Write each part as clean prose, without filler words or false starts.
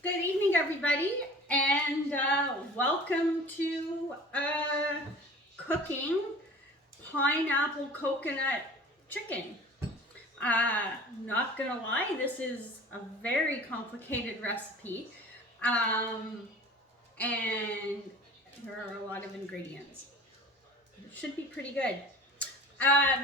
Good evening, everybody, and welcome to cooking pineapple coconut chicken. Not gonna lie, this is a very complicated recipe, um, and there are a lot of ingredients. It should be pretty good.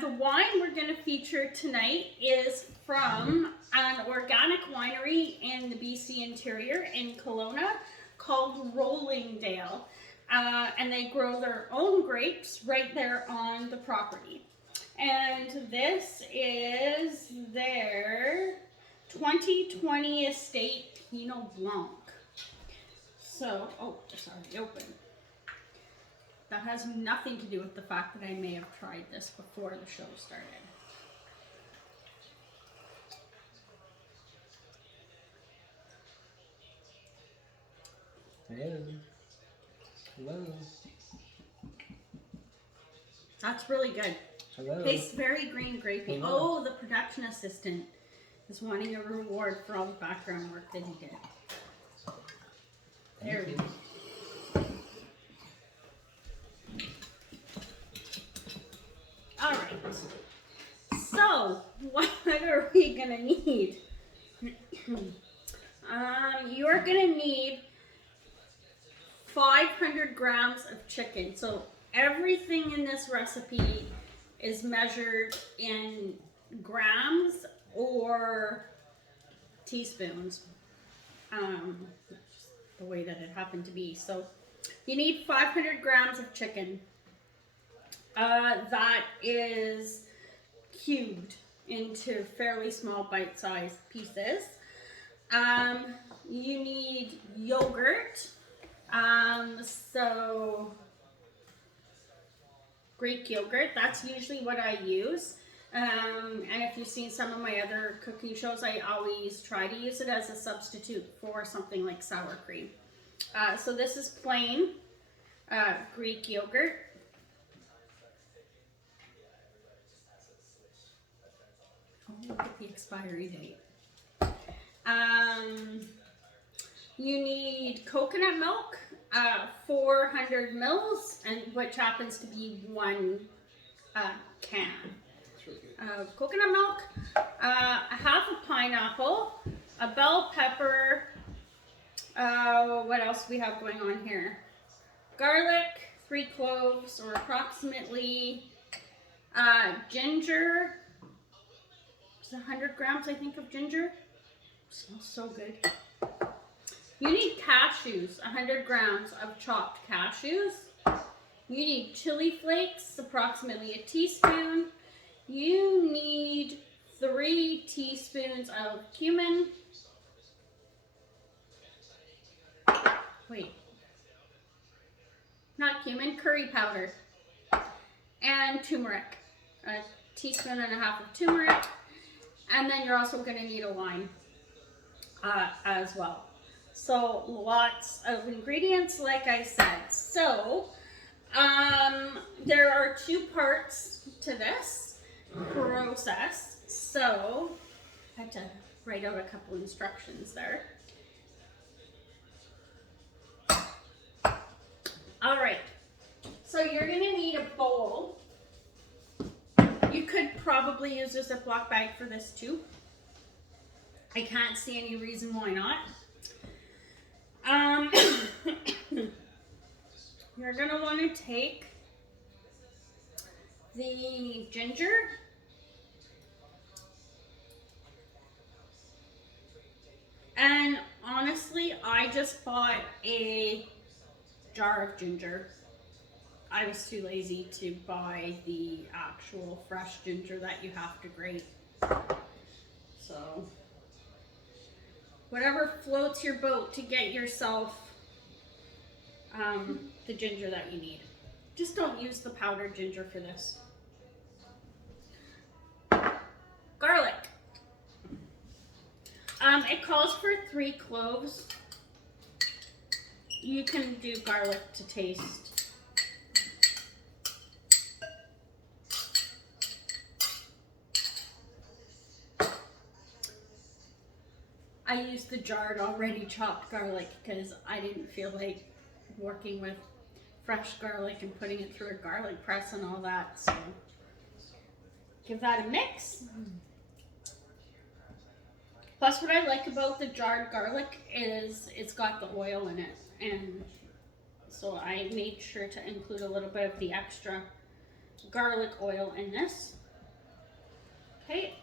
The wine we're going to feature tonight is from an organic winery in the BC interior in Kelowna called Rollingdale. And they grow their own grapes right there on the property. And this is their 2020 Estate Pinot Blanc. So, oh, it's already open. That has nothing to do with the fact that I may have tried this before the show started. Hello. Hello. That's really good. Hello. Tastes very green grapey. Hello. Oh, the production assistant is wanting a reward for all the background work that he did. There we go. All right. So, what are we gonna need? You're gonna need 500 grams of chicken. So everything in this recipe is measured in grams or teaspoons. Just the way that it happened to be. So you need 500 grams of chicken. That is cubed into fairly small bite-sized pieces. You need yogurt. So Greek yogurt, that's usually what I use. And if you've seen some of my other cooking shows, I always try to use it as a substitute for something like sour cream. So this is plain Greek yogurt. Oh, look at the expiry date. You need coconut milk, 400 mils, and which happens to be one can of coconut milk, a half a pineapple, a bell pepper. What else do we have going on here? Garlic, 3 cloves, or approximately. Ginger. It's 100 grams, I think, of ginger. Smells so good. You need cashews, 100 grams of chopped cashews. You need chili flakes, approximately a teaspoon. You need 3 teaspoons of cumin. Wait. Not cumin, curry powder. And turmeric. A teaspoon and a half of turmeric. And then you're also going to need a lime as well. So lots of ingredients, like I said. So there are 2 parts to this process. So I had to write out a couple instructions there. All right. So you're going to need a bowl. You could probably use a Ziploc bag for this too. I can't see any reason why not. You're going to want to take the ginger, and honestly, I just bought a jar of ginger. I was too lazy to buy the actual fresh ginger that you have to grate. So whatever floats your boat to get yourself the ginger that you need. Just don't use the powdered ginger for this. Garlic. It calls for 3 cloves. You can do garlic to taste. I used the jarred already chopped garlic because I didn't feel like working with fresh garlic and putting it through a garlic press and all that. So give that a mix. Plus, what I like about the jarred garlic is it's got the oil in it, and so I made sure to include a little bit of the extra garlic oil in this. Okay.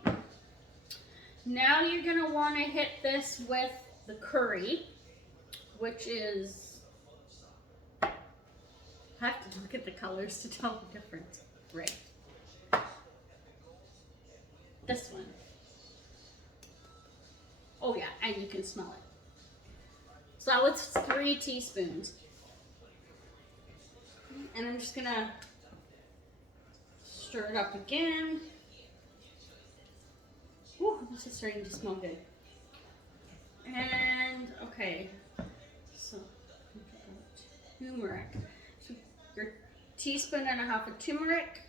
Now you're going to want to hit this with the curry, which is, I have to look at the colors to tell the difference. Right. This one. Oh yeah, and you can smell it. So that was 3 teaspoons. And I'm just gonna stir it up again. Ooh, this is starting to smell good. And okay, so turmeric. So your 1.5 teaspoons of turmeric.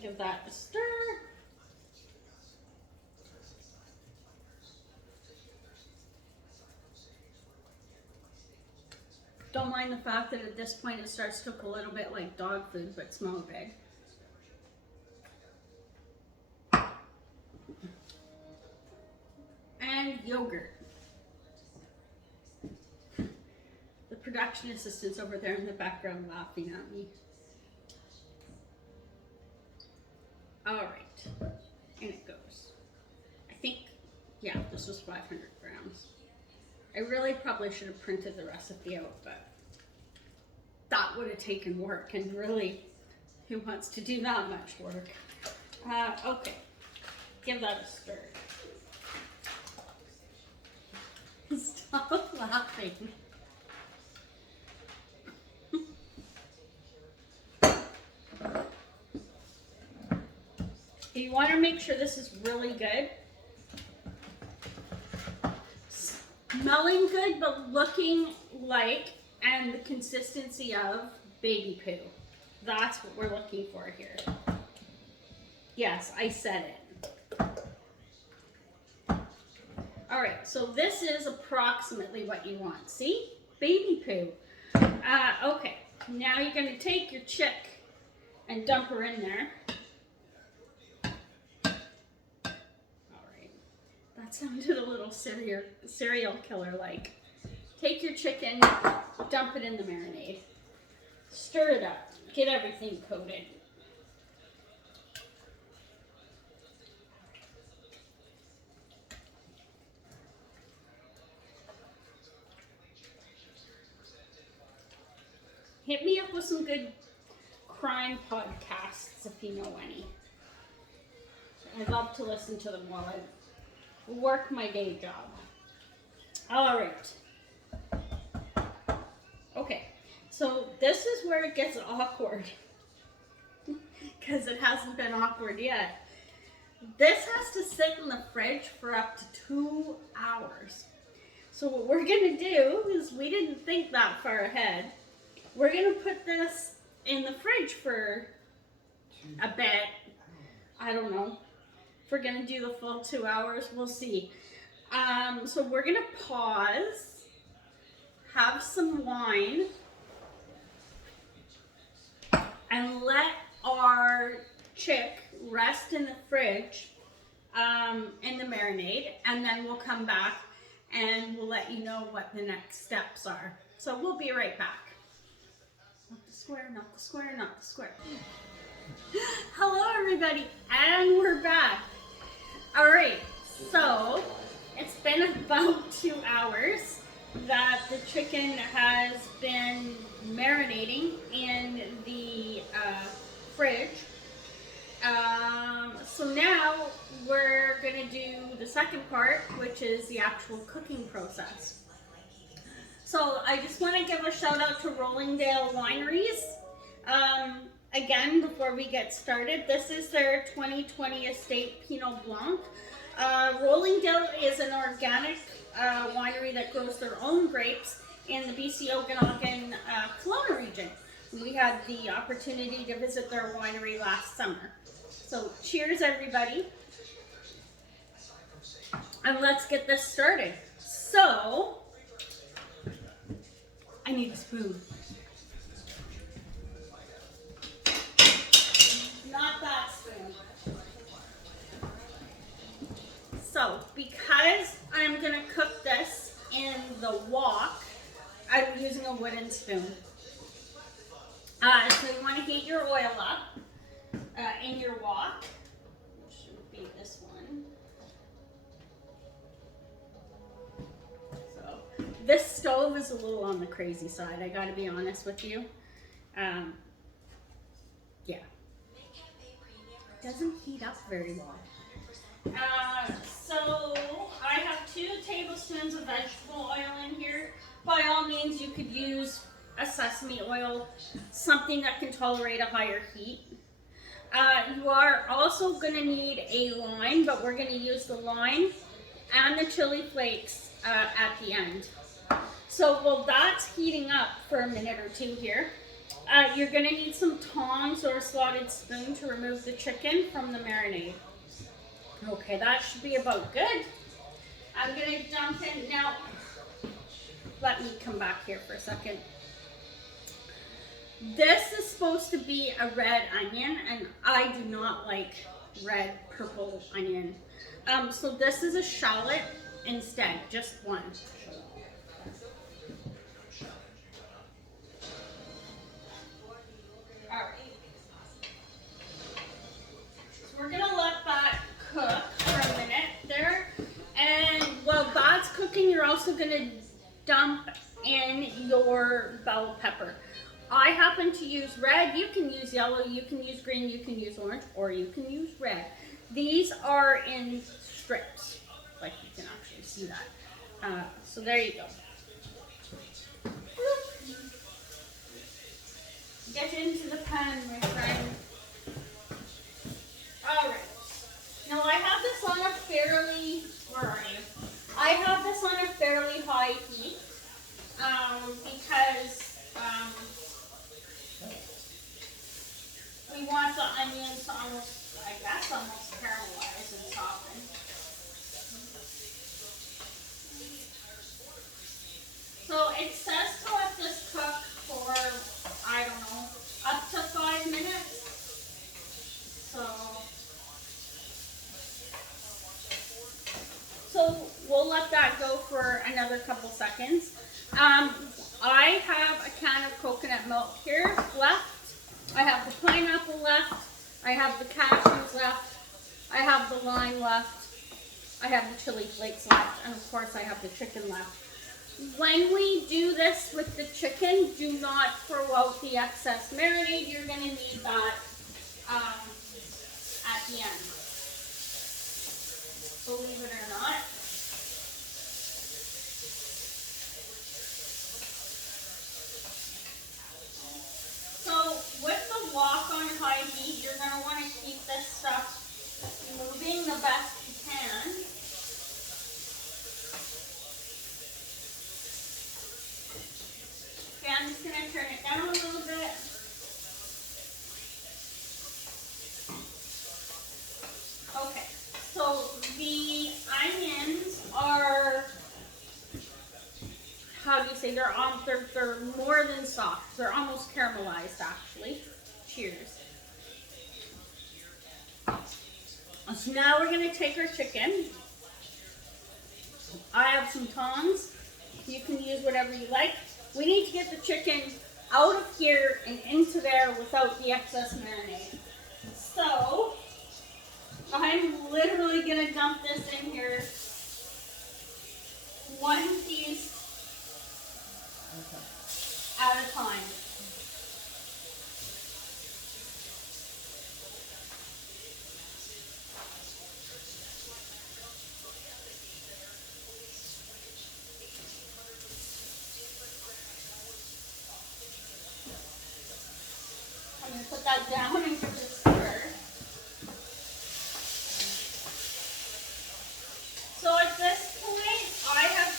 Give that a stir. Don't mind the fact that at this point it starts to look a little bit like dog food, but smells big. And yogurt. The production assistant's over there in the background laughing at me. All right, and it goes. I think, yeah, this was 500 grams. I really probably should have printed the recipe out, but that would have taken work, and really, who wants to do that much work? Okay, give that a stir. Stop laughing. You want to make sure this is really good. Smelling good, but looking like, and the consistency of, baby poo. That's what we're looking for here. Yes, I said it. All right, so this is approximately what you want. See? Baby poo. Okay, now you're going to take your chick and dump her in there. That sounded a little serial killer like. Take your chicken, dump it in the marinade. Stir it up. Get everything coated. Hit me up with some good crime podcasts if you know any. I love to listen to them while I work my day job. All right. Okay, so this is where it gets awkward because it hasn't been awkward yet. This has to sit in the fridge for up to 2 hours. So what we're gonna do is, we didn't think that far ahead. We're gonna put this in the fridge for a bit. I don't know. We're gonna do the full 2 hours, we'll see. So we're gonna pause, have some wine, and let our chick rest in the fridge in the marinade, and then we'll come back and we'll let you know what the next steps are. So we'll be right back. Not the square, not the square, not the square. Hello everybody, and we're back. All right, so it's been about 2 hours that the chicken has been marinating in the fridge. So now we're gonna do the second part, which is the actual cooking process. So I just want to give a shout out to Rollingdale Wineries. Again, before we get started, this is their 2020 Estate Pinot Blanc. Rollingdale is an organic winery that grows their own grapes in the BC Okanagan Kelowna region. We had the opportunity to visit their winery last summer. So cheers, everybody. And let's get this started. So, I need a spoon. Not that spoon. So, because I'm going to cook this in the wok, I'm using a wooden spoon. So you want to heat your oil up in your wok. It should be this one. So this stove is a little on the crazy side, I got to be honest with you. Yeah. It doesn't heat up very well. So I have 2 tablespoons of vegetable oil in here. By all means, you could use a sesame oil, something that can tolerate a higher heat. You are also going to need a lime, but we're going to use the lime and the chili flakes at the end. So while that's heating up for a minute or 2 here, you're going to need some tongs or a slotted spoon to remove the chicken from the marinade. Okay, that should be about good. I'm going to dump in now. Let me come back here for a second. This is supposed to be a red onion, and I do not like red purple onion. So this is a shallot instead, just one. Alright. So we're gonna let that cook for a minute there. And while that's cooking, you're also gonna dump in your bell pepper. I happen to use red. You can use yellow, you can use green, you can use orange, or you can use red. These are in strips, like you can actually see that. So there you go. Get into the pan, my friend. Alright. Now I have this on a fairly, where are you? I have this on a fairly high heat because we want the onions to almost, I guess, almost caramelize and soften. So it says to let this cook for, I don't know, up to 5 minutes. So we'll let that go for another couple seconds. I have a can of coconut milk here left. I have the pineapple left. I have the cashews left. I have the lime left. I have the chili flakes left. And of course I have the chicken left. When we do this with the chicken, do not throw out the excess marinade. You're going to need that at the end. Believe it or not. So with the wok on high heat, you're going to want to keep this stuff moving the best you can. Okay, I'm just going to turn it down a little bit. Okay, so the onions are, how do you say, they're more than soft. They're almost caramelized, actually. Cheers. So now we're going to take our chicken. I have some tongs. You can use whatever you like. We need to get the chicken out of here and into there without the excess marinade. So I'm literally going to dump this in here. One piece at a time. I'm going to put that down and give it a stir. So at this point, I have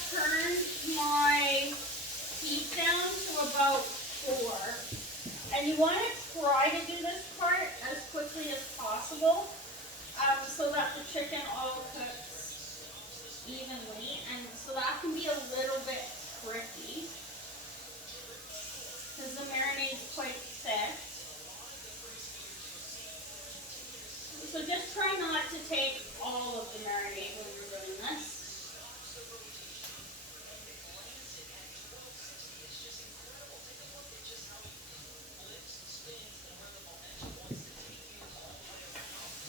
about 4. And you want to try to do this part as quickly as possible so that the chicken all cooks evenly. And so that can be a little bit tricky because the marinade's quite thick. So just try not to take all of the marinade when you're doing this.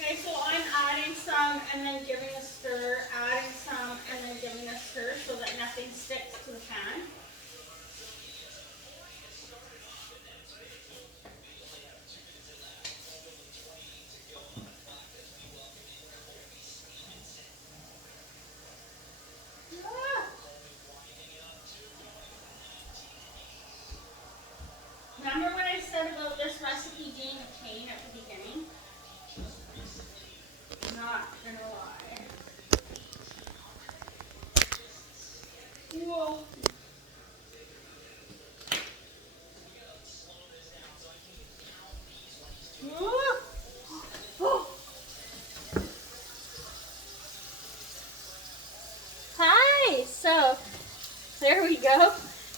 Okay, so I'm adding some and then giving a stir, adding some and then giving a stir so that nothing sticks to the pan. Remember what I said about this recipe being a pain at the beginning? Not gonna lie. Whoa. Hi, so there we go.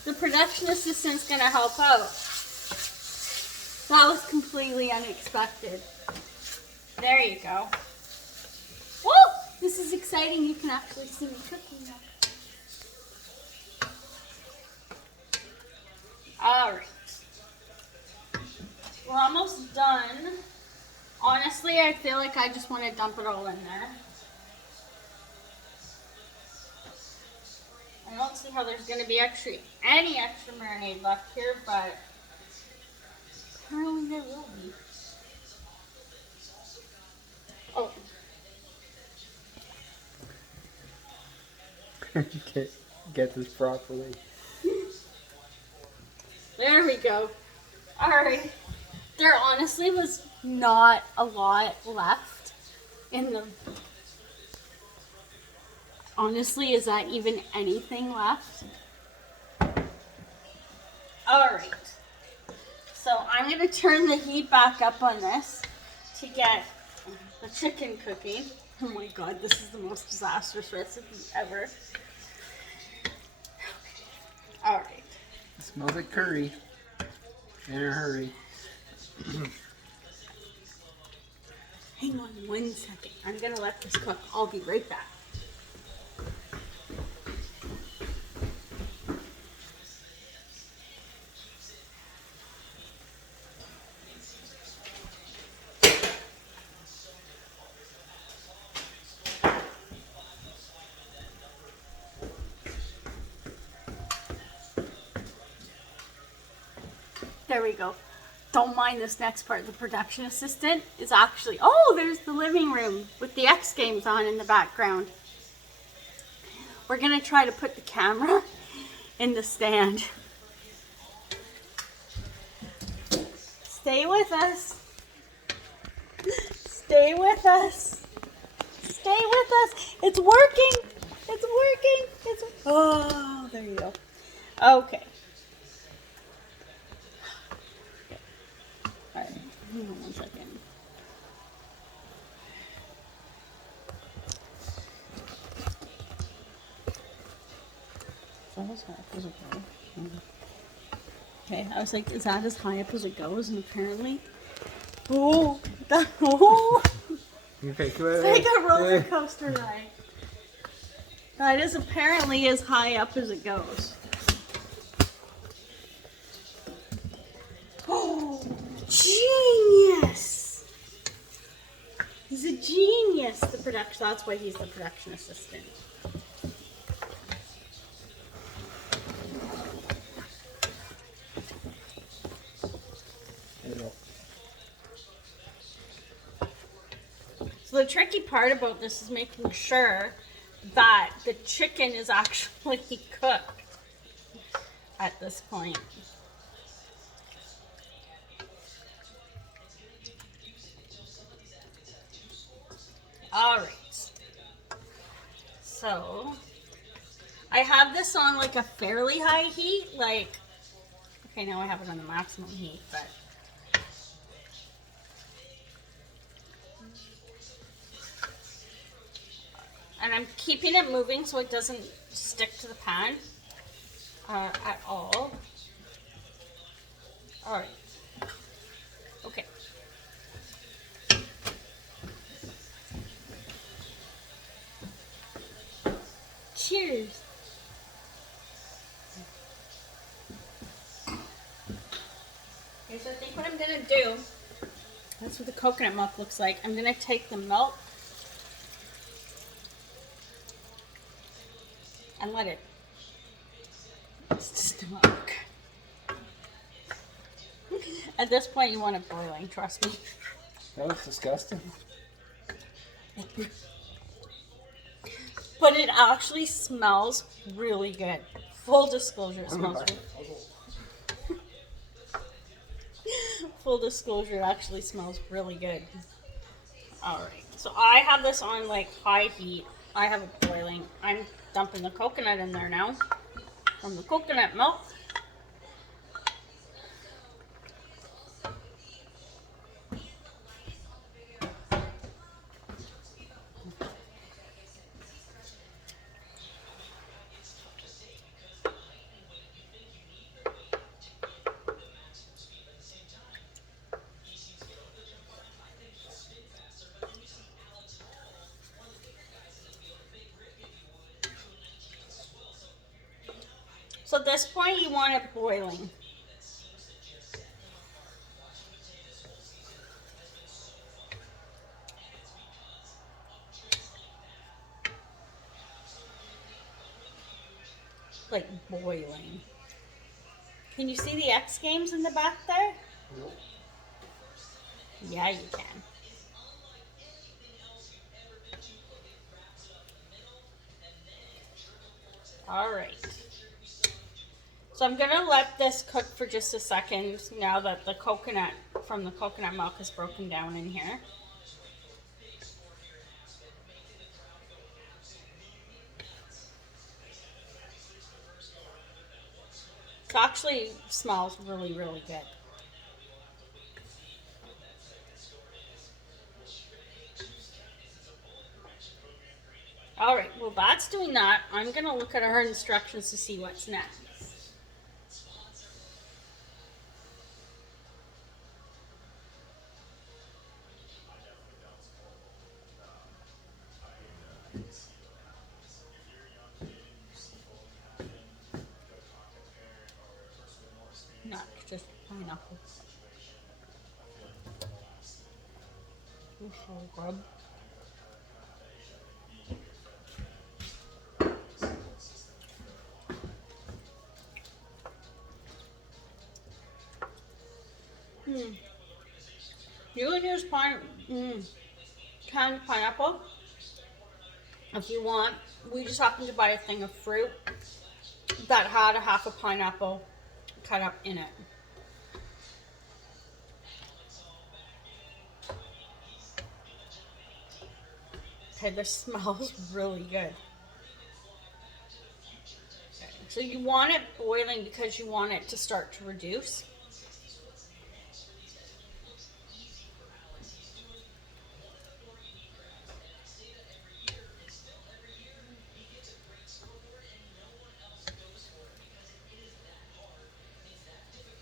The production assistant's gonna help out. That was completely unexpected. There you go. Woo! This is exciting. You can actually see me cooking now. Alright. We're almost done. Honestly, I feel like I just want to dump it all in there. I don't see how there's going to be any extra marinade left here, but apparently there will be. Oh. Can't get this properly. There we go. Alright. There honestly was not a lot left in the... Honestly, is that even anything left? Alright. So I'm going to turn the heat back up on this to get the chicken cooking. Oh my god, this is the most disastrous recipe ever. Alright. It smells like curry. In a hurry. Hang on 1 second. I'm going to let this cook. I'll be right back. There we go. Don't mind this next part. The production assistant is actually... Oh, there's the living room with the X Games on in the background. We're going to try to put the camera in the stand. Stay with us. Stay with us. Stay with us. It's working. It's working. Oh, there you go. Okay. Alright, hang on 1 second. So as high up as it goes. Okay, I was like, is that as high up as it goes? And apparently, oh, Okay, it's like a roller coaster ride. That is apparently as high up as it goes. Oh, genius! He's a genius. The production. That's why he's the production assistant. So the tricky part about this is making sure that the chicken is actually cooked at this point. Alright. So I have this on like a fairly high heat, like Okay, now I have it on the maximum heat, but and I'm keeping it moving so it doesn't stick to the pan at all. All right. Okay. Cheers. Okay, so I think what I'm gonna do, that's what the coconut milk looks like. I'm gonna take the milk and let it steam up. At this point, you want it boiling, trust me. That was disgusting. But it actually smells really good. Full disclosure, it smells really Full disclosure, it actually smells really good. Alright, so I have this on like high heat. I have it boiling. I'm dumping the coconut in there now from the coconut milk. So at this point, you want it boiling. Like boiling. Can you see the X Games in the back there? Nope. Yeah, you can. All right. So I'm gonna let this cook for just a second now that the coconut from the coconut milk is broken down in here. It actually smells really, really good. All right, well that's doing that. I'm gonna look at our instructions to see what's next. Not just pineapple. So good. You would use canned pineapple if you want. We just happened to buy a thing of fruit that had a half a pineapple cut up in it. Okay, this smells really good. Okay, so you want it boiling because you want it to start to reduce.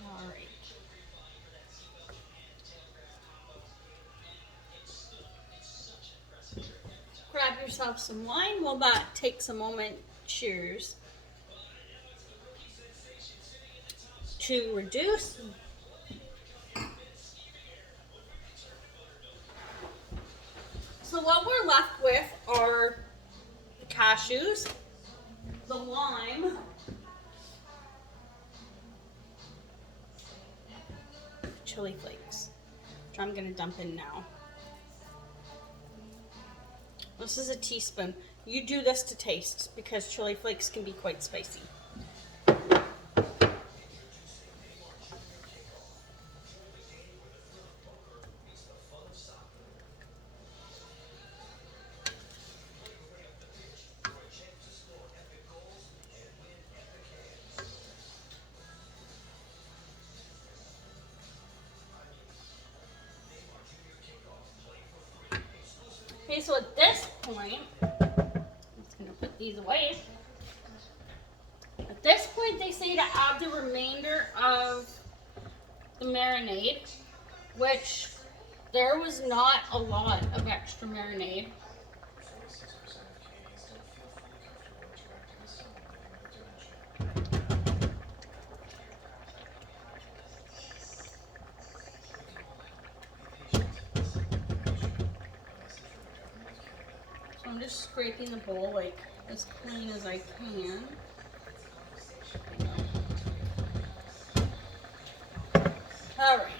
All right. Grab yourself some wine while that takes a moment. Cheers. To reduce. So what we're left with are the cashews, the lime, chili flakes, which I'm gonna dump in now. This is a teaspoon. You do this to taste because chili flakes can be quite spicy. point, I'm just gonna put these away. At this point, they say to add the remainder of the marinade, which there was not a lot of extra marinade. So I'm just scraping the bowl like as clean as I can. All right.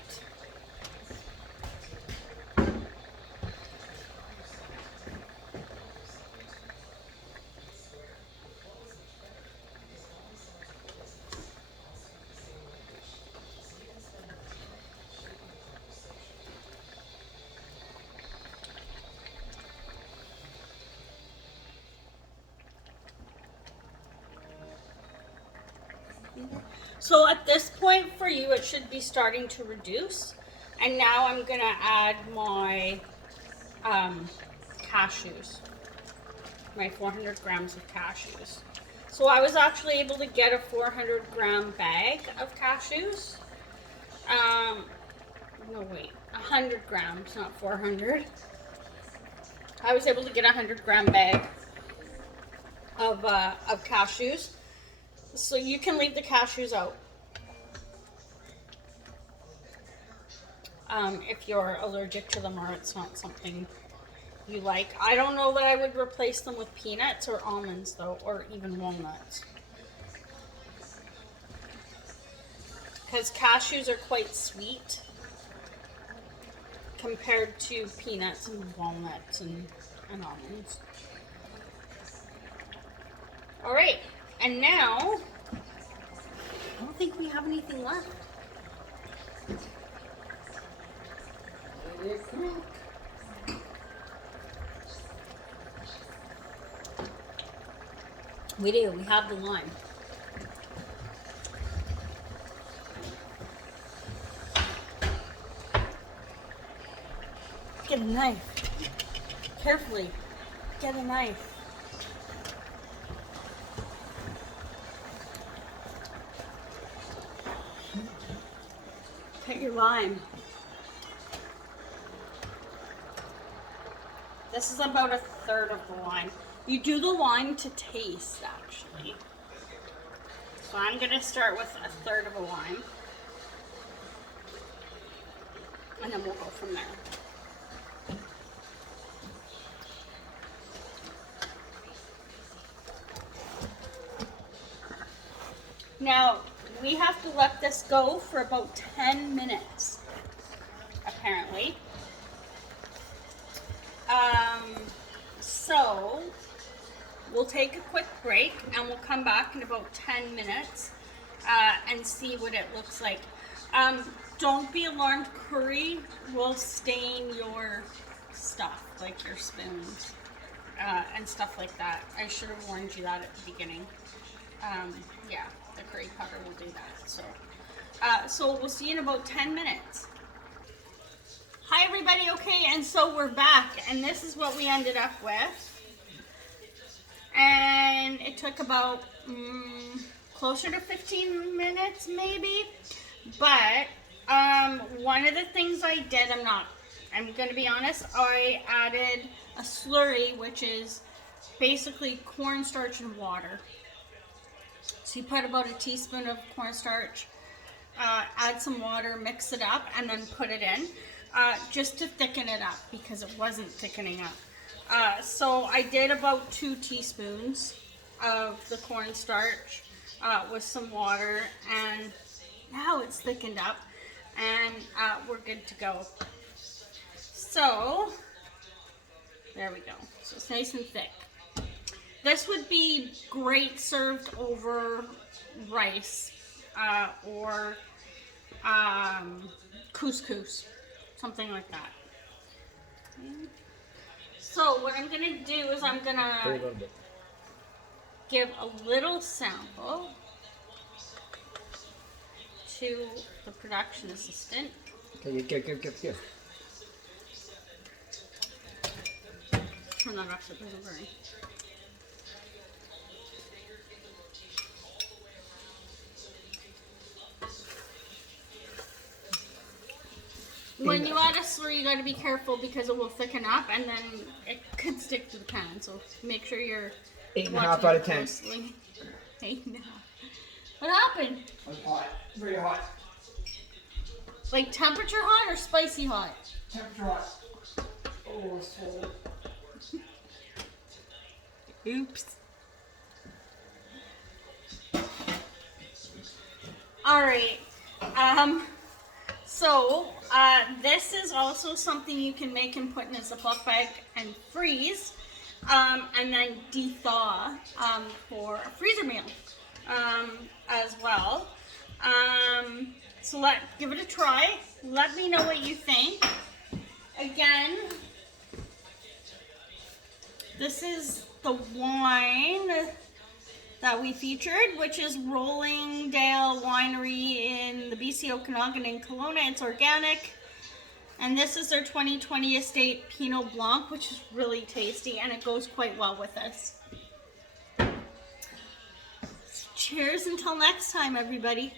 So at this point for you, it should be starting to reduce. And now I'm gonna add my cashews, my 400 grams of cashews. So I was actually able to get a 400-gram bag of cashews. No wait, 100 grams, not 400. I was able to get a 100-gram bag of cashews. So you can leave the cashews out if you're allergic to them or it's not something you like. I don't know that I would replace them with peanuts or almonds though, or even walnuts. Because cashews are quite sweet compared to peanuts and walnuts and almonds. All right. And now, I don't think we have anything left. We do, we have the lime. Get a knife. Carefully, get a knife. Cut your lime. This is about a third of the lime. You do the lime to taste, actually. So I'm gonna start with a third of a lime. And then we'll go from there. Now, we have to let this go for about 10 minutes, apparently. So, we'll take a quick break and we'll come back in about 10 minutes and see what it looks like. Don't be alarmed, curry will stain your stuff, like your spoons and stuff like that. I should have warned you that at the beginning. Yeah, the curry powder will do that. So we'll see you in about 10 minutes. Hi everybody, okay, and so we're back, and this is what we ended up with. And it took about closer to 15 minutes maybe, but one of the things I did, I'm gonna be honest, I added a slurry, which is basically cornstarch and water. So you put about a teaspoon of cornstarch, add some water, mix it up, and then put it in, just to thicken it up because it wasn't thickening up. So I did about 2 teaspoons of the cornstarch with some water, and now it's thickened up, and we're good to go. So there we go. So it's nice and thick. This would be great served over rice or couscous, something like that. So what I'm gonna do is I'm gonna give a little sample to the production assistant. Okay, give. turn that off so it doesn't burn. When you add a slurry, you got to be careful because it will thicken up and then it could stick to the pan. So make sure you're 8.5 watching out it of 10. closely. 8.5. What happened? It's hot. Very hot. Like temperature hot or spicy hot? Temperature hot. Oh, it's cold. Oops. All right. So this is also something you can make and put in a Ziploc bag and freeze, and then de-thaw for a freezer meal as well. So give it a try. Let me know what you think. Again, this is the wine that we featured, which is Rolling Dale Winery in the BC Okanagan in Kelowna. It's organic. And this is their 2020 Estate Pinot Blanc, which is really tasty, and it goes quite well with this. Cheers until next time, everybody.